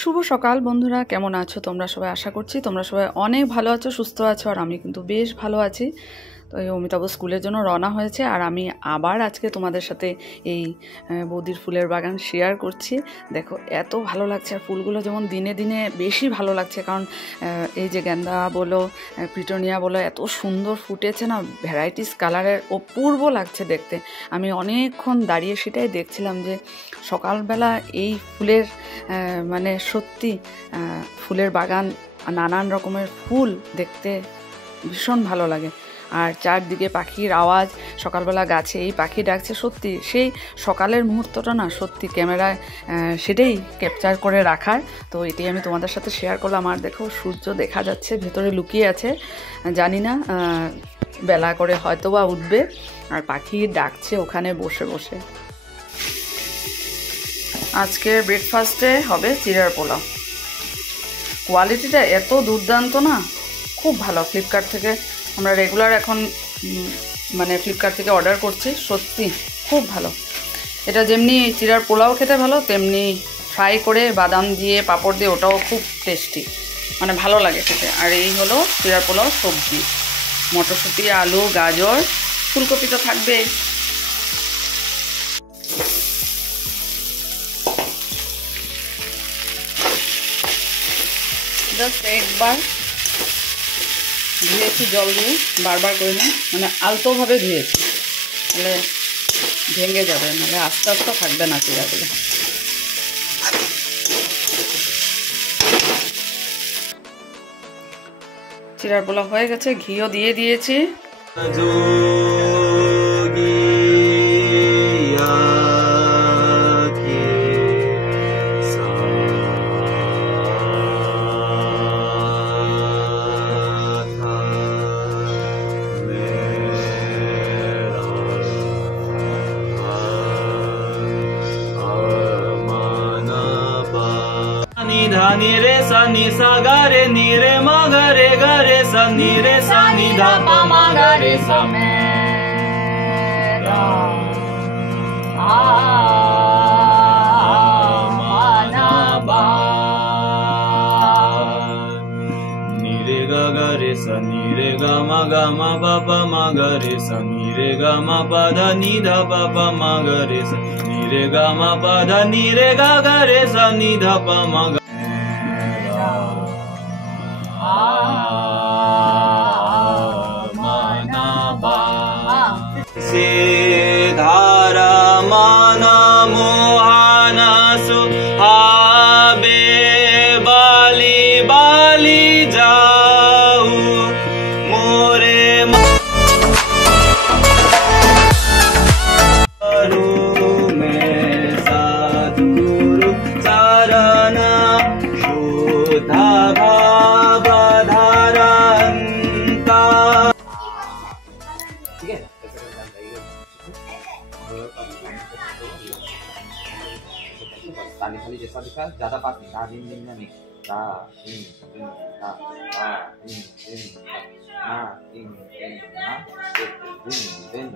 শুভ সকাল বন্ধুরা, কেমন আছো তোমরা সবাই? আশা করছি তোমরা সবাই অনেক ভালো আছো, সুস্থ আছো, আর আমি কিন্তু বেশ ভালো আছি। তো এই অমিতাভ স্কুলের জন্য রওনা হয়েছে, আর আমি আবার আজকে তোমাদের সাথে এই বৌদির ফুলের বাগান শেয়ার করছি। দেখো এত ভালো লাগছে, আর ফুলগুলো যেমন দিনে দিনে বেশি ভালো লাগছে, কারণ এই যে গেন্দা বলো, পিটুনিয়া বলো, এত সুন্দর ফুটেছে না, ভ্যারাইটিস কালারের, অপূর্ব লাগছে দেখতে। আমি অনেকক্ষণ দাঁড়িয়ে সেটাই দেখছিলাম যে সকালবেলা এই ফুলের মানে সত্যি ফুলের বাগান, নানান রকমের ফুল দেখতে ভীষণ ভালো লাগে। আর চারদিকে পাখির আওয়াজ, সকালবেলা গাছে এই পাখি ডাকছে, সত্যি সেই সকালের মুহূর্তটা না সত্যি ক্যামেরায় সেটাই ক্যাপচার করে রাখার। তো এটাই আমি তোমাদের সাথে শেয়ার করলাম। আর দেখো সূর্য দেখা যাচ্ছে, ভেতরে লুকিয়ে আছে, জানি না বেলা করে হয়তো বা উঠবে, আর পাখি ডাকছে ওখানে বসে বসে। আজকের ব্রেকফাস্টে হবে চিড়ার পোলাও। কোয়ালিটিটা এত দুর্দান্ত না, খুব ভালো। ফ্লিপকার্ট থেকে আমরা রেগুলার এখন মানে ফ্লিপকার্ট থেকে অর্ডার করছি, সত্যি খুব ভালো। এটা যেমনি চিড়ার পোলাও খেতে ভালো, তেমনি ফ্রাই করে বাদাম দিয়ে পাঁপড় দিয়ে ওটাও খুব টেস্টি, মানে ভালো লাগে খেতে। আর এই হলো চিড়ার পোলাও সবজি, মটরশুঁটি, আলু, গাজর, ফুলকপি তো থাকবেই। জাস্ট একবার ধুয়েছি জল দিয়ে, বারবার করে না, মানে আলতোভাবে ধুয়েছি, তাহলে ভেঙে যাবে, নাহলে আস্তে আস্তে থাকবে না চিড়াগুলো। চিড়ার পোলাও হয়ে গেছে, ঘিও দিয়ে দিয়েছি। নি রে সা নি সা গা রে নি রে মা গা রে সা নি রে সা নি ধা পা মা গা রে সা মেরা আমানাবা নি রে গা গা রে সা নি রে গা মা পা পা মা গা রে সা নি রে গা মা পা ধা নি ধা পা পা মা গা রে সা নি রে গা মা পা ধা নি রে গা গা রে সা নি ধা পা মা গা से धारा माना मोहाना सुहाबे बाली बाली जाऊ मोरे में सद्गुरु चरणा शुद्धा भाव धारंता। ठीक है, ताली खाली जैसा दिखा, ज्यादा पास नहीं, ना दिन दिन नहीं, ना दिन दिन ना दिन दिन ना दिन दिन ना दिन दिन।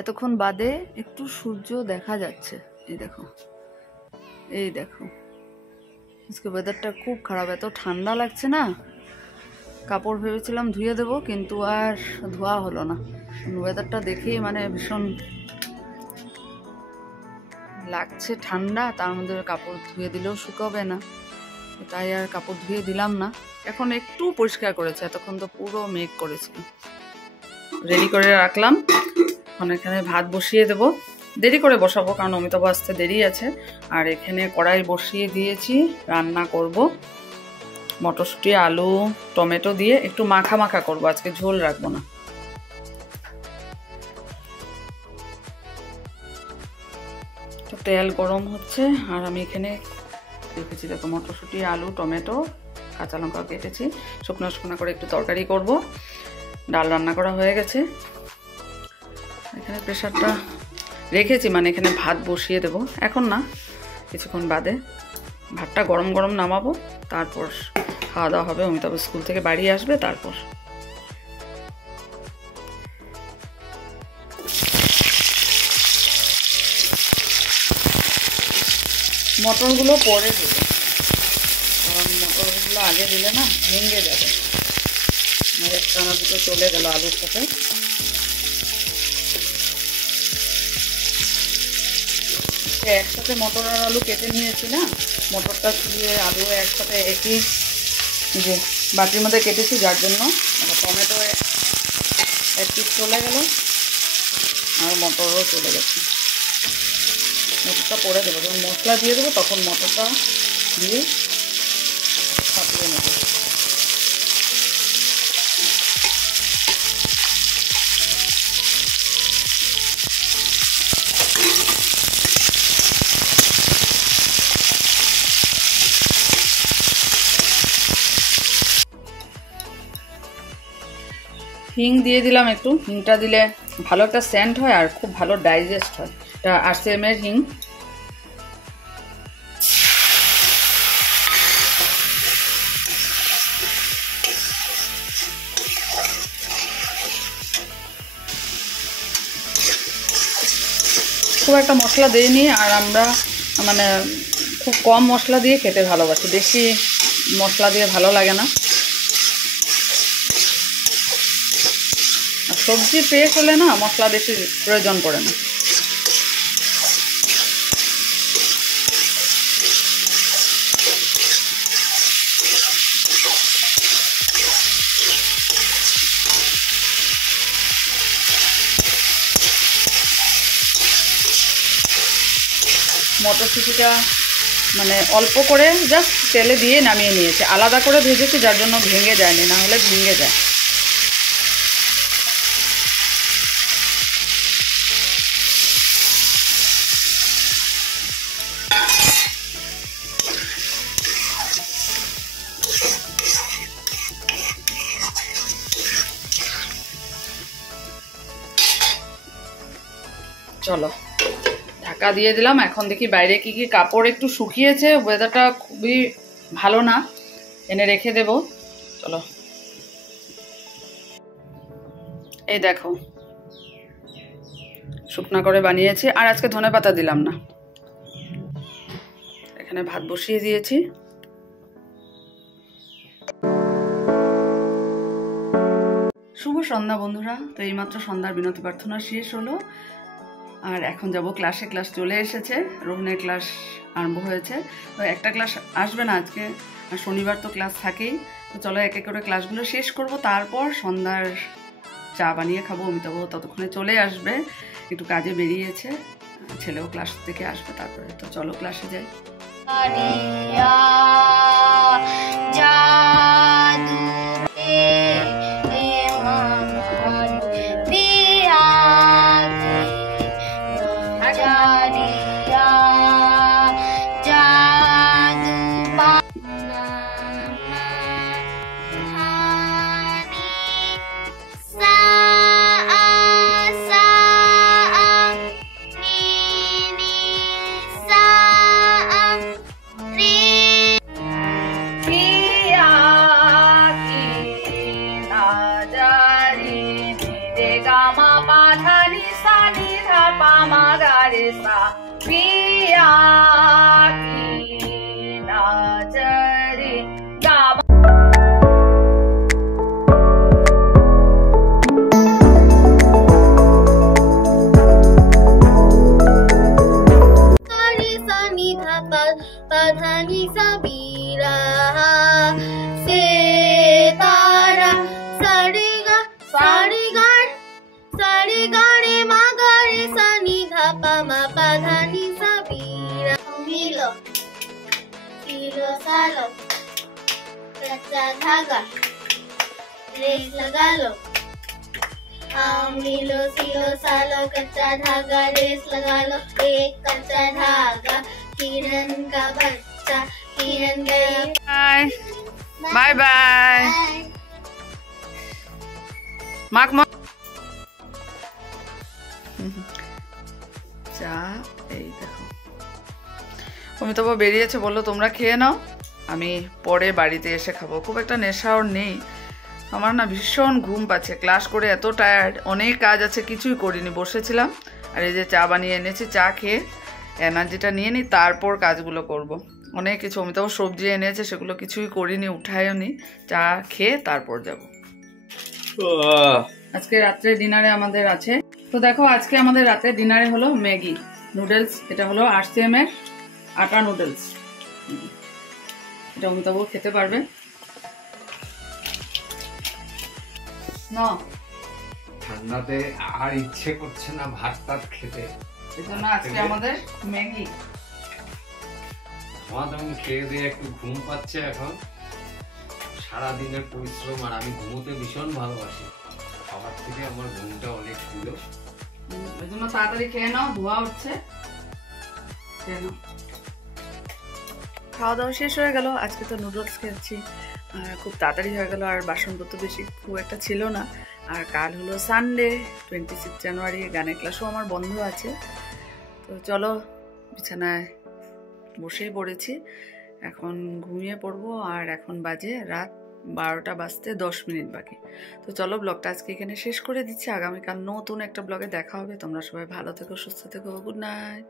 এতক্ষণ বাদে একটু সূর্য দেখা যাচ্ছে, এই দেখো, এই দেখো। আজকে ওয়েদারটা খুব খারাপ, এত ঠান্ডা লাগছে না। কাপড় ভেবেছিলাম ধুয়ে দেবো, কিন্তু আর ধোয়া হলো না। ওয়েদারটা দেখেই মানে ভীষণ লাগছে ঠান্ডা, তার মধ্যে কাপড় ধুয়ে দিলেও শুকাবে না, তাই আর কাপড় ধুয়ে দিলাম না। এখন একটু পরিষ্কার করেছে, এতক্ষণ তো পুরো মেঘ করেছিল। রেডি করে রাখলাম, এখন এখানে ভাত বসিয়ে দেবো। দেরি করে বসাবো, কারণ অমিতাভ আসতে দেরি আছে। আর এখানে কড়াই বসিয়ে দিয়েছি, রান্না করব মটরশুঁটি, আলু, টমেটো দিয়ে একটু মাখা মাখা করবো, আজকে ঝোল রাখবো না। তেল গরম হচ্ছে, আর আমি এখানে রেখেছি দেখো মটরশুঁটি, আলু, টমেটো, কাঁচা লঙ্কা কেটেছি, শুকনো শুকনো করে একটু তরকারি করব। ডাল রান্না করা হয়ে গেছে, এখানে প্রেশারটা রেখেছি, মানে এখানে ভাত বসিয়ে দেবো এখন না, কিছুক্ষণ বাদে। ভাতটা গরম গরম নামাবো, তারপর খাওয়া দাওয়া হবে। অমিতাভ স্কুল থেকে বাড়ি আসবে, তারপর মটরগুলো পরে দেবো, কারণ মটরগুলো আগে দিলে না ভেঙে যাবে। একটা না দুটো চলে গেল আলুর সাথে। একসাথে মটর আর আলু কেটে নিয়েছি না, মটরটা দিয়ে আলু একসাথে একই যে বাটির মধ্যে কেটেছি, যার জন্য টমেটো এক পিস চলে গেল আর মটরও চলে গেছে। মটরটা পরে দেবো, যখন মশলা দিয়ে দেবো তখন মটরটা দিয়ে ফাটিয়ে নেব। হিং দিয়ে দিলাম একটু, হিংটা দিলে ভালো একটা সেন্ট হয় আর খুব ভালো ডাইজেস্ট হয়। এটা RCM এর হিং। খুব একটা মশলা দিইনি, আর আমরা মানে খুব কম মশলা দিয়ে খেতে ভালোবাসি, বেশি মশলা দিয়ে ভালো লাগে না। সবজি ফ্রেশ হলে না মশলা বেশি প্রয়োজন পড়ে না। মটরশুঁটিটা মানে অল্প করে জাস্ট তেলে দিয়ে নামিয়ে নিয়েছি, আলাদা করে ভেজেছি যার জন্য ভেঙে যায়নি, না হলে ভেঙে যায়। চলো ঢাকা দিয়ে দিলাম। এখন দেখি বাইরে কি কি কাপড় একটু শুকিয়েছে, ওয়েদারটা খুবই ভালো না, এনে রেখে দেব। চলো, এই দেখো শুকনা করে বানিয়েছি, আর আজকে ধনেপাতা দিলাম না। এখানে ভাত বসিয়ে দিয়েছি। শুভ সন্ধ্যা বন্ধুরা। তো এইমাত্র সন্ধ্যার বিনতি প্রার্থনা শেষ হলো, আর এখন যাব ক্লাসে। ক্লাস চলে এসেছে, রোহনের ক্লাস আরম্ভ হয়েছে। তো একটা ক্লাস আসবে না আজকে, শনিবার তো ক্লাস থাকেই। তো চলো এক এক করে ক্লাসগুলো শেষ করব, তারপর সন্ধ্যার চা বানিয়ে খাবো। অমিতাভ ততক্ষণে চলে আসবে, একটু কাজে বেরিয়েছে, ছেলেও ক্লাস থেকে আসবে তারপরে। তো চলো ক্লাসে যাই। कच्चा धागा रेस लगा लो, मिलो सिलो सालो कच्चा धागा रेस लगा लो। एक कच्चा धागा हिरन का बच्चा, हिरन गया। बाय बाय बाय माक माक চা। এই দেখো অমিতাভ বেরিয়েছে, বললো তোমরা খেয়ে নাও, আমি পরে বাড়িতে এসে খাবো। খুব একটা নেশাও নেই আমার, না ভীষণ ঘুম পাচ্ছে, ক্লাস করে এত টায়ার্ড, অনেক কাজ আছে, কিছুই করিনি, বসেছিলাম। আর এই যে চা বানিয়ে এনেছি, চা খেয়ে এনার্জিটা নিয়ে নিই, তারপর কাজগুলো করব। অনেক কিছু অমিতাভ সবজি এনেছে, সেগুলো কিছুই করিনি, উঠায়ও নি। চা খেয়ে তারপর যাব। আজকে রাত্রে ডিনারে আমাদের আছে, তো দেখো আজকে আমাদের রাতে ডিনারে হলো ম্যাগি নুডলস। এটা হলো RCM এর আটা নুডলস, এটা অমিতাভ খেতে পারবে না। ঠান্ডাতে আর ইচ্ছে করছে না ভাত টাত খেতে, এই জন্য আজকে আমাদের ম্যাগি। আমার তেমন খেয়ে দিয়ে একটু ঘুম পাচ্ছে এখন, সারাদিনের পরিশ্রম, আর আমি ঘুমোতে ভীষণ ভালোবাসি, খাবার থেকে আমার ঘুমটা অনেক প্রিয়। এই জন্য তাড়াতাড়ি খেয়ে নাও, ধোয়া উঠছে, খেয়ে নাও। খাওয়া দাওয়া শেষ হয়ে গেল, আজকে তো নুডলস খেয়েছি, খুব তাড়াতাড়ি হয়ে গেল, আর বাসনপত্র বেশি খুব একটা ছিল না। আর কাল হলো সানডে, 26 জানুয়ারি, গানের ক্লাসও আমার বন্ধ আছে। তো চলো বিছানায় বসেই পড়েছি, এখন ঘুমিয়ে পড়বো। আর এখন বাজে রাত 12টা বাজতে 10 মিনিট বাকি। তো চলো ব্লগটা আজকে এখানে শেষ করে দিচ্ছি, আগামীকাল নতুন একটা ব্লগে দেখা হবে। তোমরা সবাই ভালো থেকো, সুস্থ থেকো, গুড নাইট।